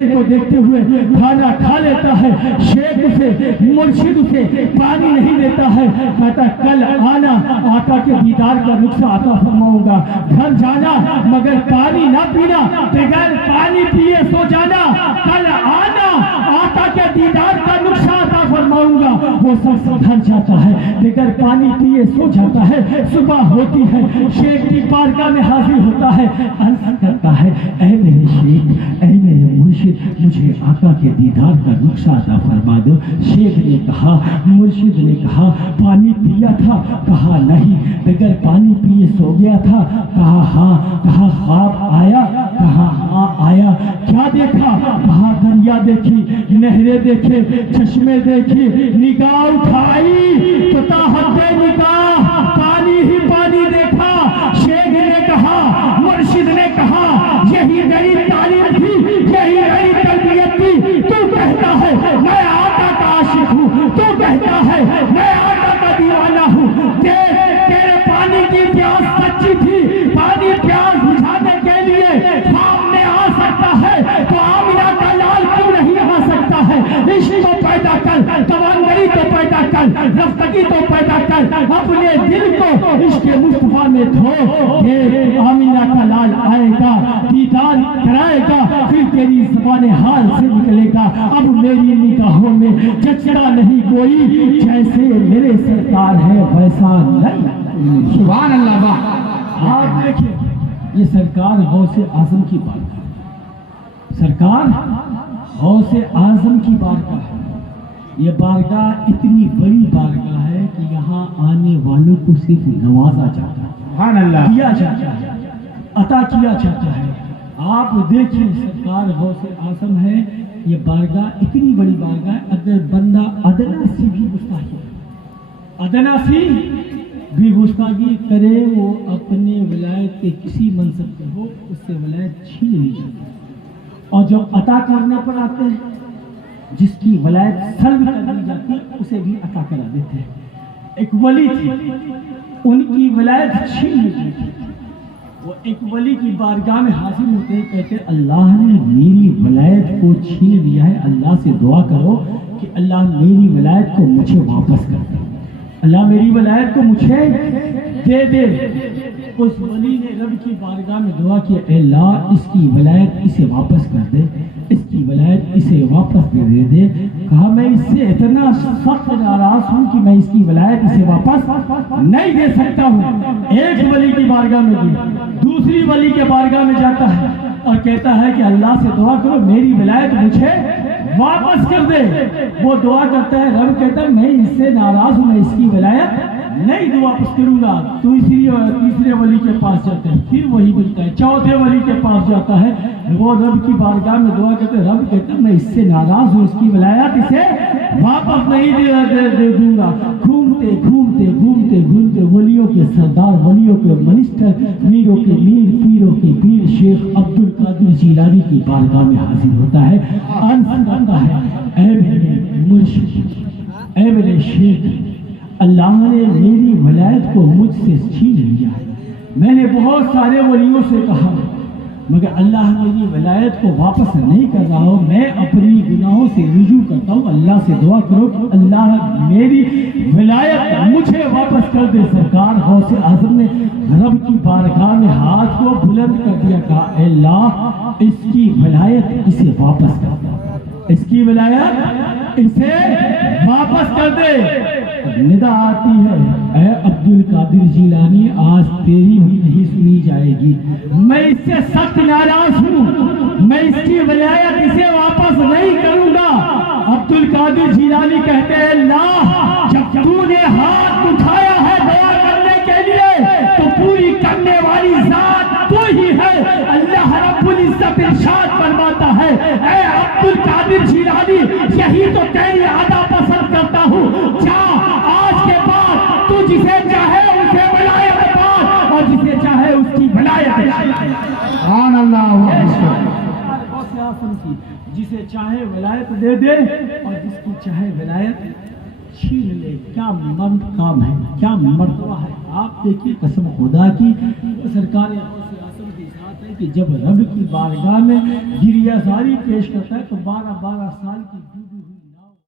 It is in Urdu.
کو دیکھتے ہوئے کھانا کھا لیتا ہے، شیخ اسے مرشد اسے پانی نہیں دیتا ہے، کہتا کل آنا آقا کے دیدار کا نقصہ عطا فرماؤں گا، گھر جانا مگر پانی نہ پینا، بغیر پانی پیے سو جانا، کل آنا آقا کے دیدار کا نقصہ عطا فرماؤں گا۔ وہ سب گھر جاتا ہے، بغیر پانی پیے سو جاتا ہے، صبح ہوتی ہے، شیخ کی بارگاہ میں حاضر ہوتا ہے، عرض کرتا ہے اے میرے شیخ، اے میرے مرشد، مجھے آقا کے دیدار کا نقصہ عطا فرما دو۔ شیخ نے کہا، مرشد نے کہا پانی پیا تھا؟ کہا نہیں۔ بغیر پانی پیے سو گیا تھا؟ کہا ہاں۔ کہا خواب آیا؟ کہا ہاں آیا۔ کیا دیکھا؟ کہا دریا دیکھی، نہریں دیکھے، چشمے دیکھی، نگاہ اٹھائی تو تا حد نگاہ پانی ہی پانی دیکھا۔ شیخ نے کہا، مرشد نے کہا یہی میری تعلیم تھی، یہی میری تربیت تھی۔ تو کہتا ہے میں آقا کا عاشق ہوں، تو کہتا ہے میں آقا کا دیوانہ ہوں۔ تیرے پانی کی پیاس سچی تھی، پانی پیاس بجھانے کے لیے خواب میں آ سکتا ہے تو آمنہ کا لال کیوں نہیں آ سکتا ہے؟ عشق کو پیدا کر، توانگری کو پیدا کر، رفتگی کو پیدا کر، اپنے دل کو عشق مصطفیٰ میں دھو کہ آمنہ کا لال آئے گا، دیدار کرائے گا، پھر تیری زبان حال سے نکلے گا اب میری نگاہوں میں جچتا نہیں کوئی، جیسے میرے سرکار ہے ویسا نہیں۔ سبحان اللہ۔ واہ، آپ دیکھیں یہ سرکار غوث اعظم کی بارگاہ، سرکار غوث اعظم کی بارگاہ ہے۔ یہ بارگاہ اتنی بڑی بارگاہ ہے کہ یہاں آنے والوں کو صرف نوازا جاتا ہے، سبحان اللہ، دیا جاتا ہے، عطا کیا جاتا ہے۔ آپ دیکھیں سرکار غوث اعظم ہے، یہ بارگاہ اتنی بڑی بارگاہ ہے، اگر بندہ ادنا سی بھی گستاخی کرے وہ اپنے ولایت کے کسی منصب پہ ہو اس سے ولایت چھین لی جاتی ہے، اور جب عطا کرنے پر آتے ہیں جس کی ولایت سلب کر لی جاتی ہے اسے بھی عطا کرا دیتے ہیں۔ ایک ولی تھی، ان کی ولایت چھین لی گئی تھی، وہ ایک ولی کی بارگاہ میں حاضر ہوتے ہیں، کہتے ہیں اللہ نے میری ولایت کو چھین لیا ہے، اللہ سے دعا کرو کہ اللہ میری ولایت کو مجھے واپس کر دے، اللہ میری ولایت کو مجھے دے دے۔ اس ولی نے رب کی بارگاہ میں دعا کی، اے اللہ اس کی ولایت اسے واپس کر دے، اس کی ولایت اسے واپس دے دے۔ کہا میں اس سے اتنا سخت ناراض ہوں کہ میں اس کی ولایت اسے واپس نہیں دے سکتا ہوں۔ ایک ولی کی بارگاہ میں گئی، دوسری ولی کے بارگاہ میں جاتا ہے اور کہتا ہے کہ اللہ سے دعا کرو میری ولایت مجھے واپس کر دے۔ وہ دعا کرتا ہے، رب کہتا ہے میں اس سے ناراض ہوں، میں اس کی ولایت نہیں واپس کروں گا۔ تیسرے ولی کے پاس جاتا ہے، پھر وہی بولتا ہے، چوتھے ولی کے پاس جاتا ہے، وہ رب کی بارگاہ میں دعا کرتے ہیں، رب کہتا ہے میں اس سے ناراض ہوں، اس کی ولایت اسے واپس نہیں دے دوں گا۔ گھومتے گھومتے گھومتے گھومتے ولیوں کے سردار، ولیوں کے منسٹر، میروں کے میر، پیروں کے پیر شیخ عبد القادر جیلانی کی بارگاہ میں حاضر ہوتا ہے، عرض کرتا ہے اے میرے مرشد، اے میرے شیخ، اللہ نے میری ولایت کو مجھ سے چھین لیا ہے، میں نے بہت سارے ولیوں سے کہا مگر اللہ میری ولایت کو واپس نہیں کر رہا ہوں، میں اپنی گناہوں سے رجوع کرتا ہوں، اللہ سے دعا کرو کہ اللہ میری ولایت مجھے واپس کر دے۔ سرکار غوث اعظم نے رب کی بارگاہ میں ہاتھ کو بلند کر دیا، کہا اے اللہ اس کی ولایت اسے واپس کر دے، اس کی ولایت اسے واپس کر دے۔ ندا آتی ہے، اے عبد القادر جیلانی آج تیری بھی نہیں سنی جائے گی، میں اس سے سخت ناراض ہوں، میں اس کی ولایت اسے واپس نہیں کروں گا۔ عبد القادر جیلانی کہتے ہیں اللہ جب تو نے ہاتھ اٹھایا ہے دعا کرنے کے لیے تو پوری کرنے والی ذات تو ہی ہے۔ اللہ رب العزت ارشاد فرماتا ہے، اے عبد القادر جیلانی یہی تو تیری ادا پسند کرتا ہوں، جا آج کے بعد تو جسے چاہے اسے ولایت پا اور جسے چاہے اس کی ولایت۔ سبحان اللہ۔ غوث اعظم کی جسے چاہے ولایت دے دے اور جس کی چاہے ولایت چھین لے، کیا مرد کام ہے، کیا مرتبہ ہے۔ آپ دیکھیے قسم خدا کی سرکار غوث اعظم کے ساتھ ہے کہ جب رب کی بارگاہ میں گریہ زاری پیش کرتا ہے تو 12 12 سال کی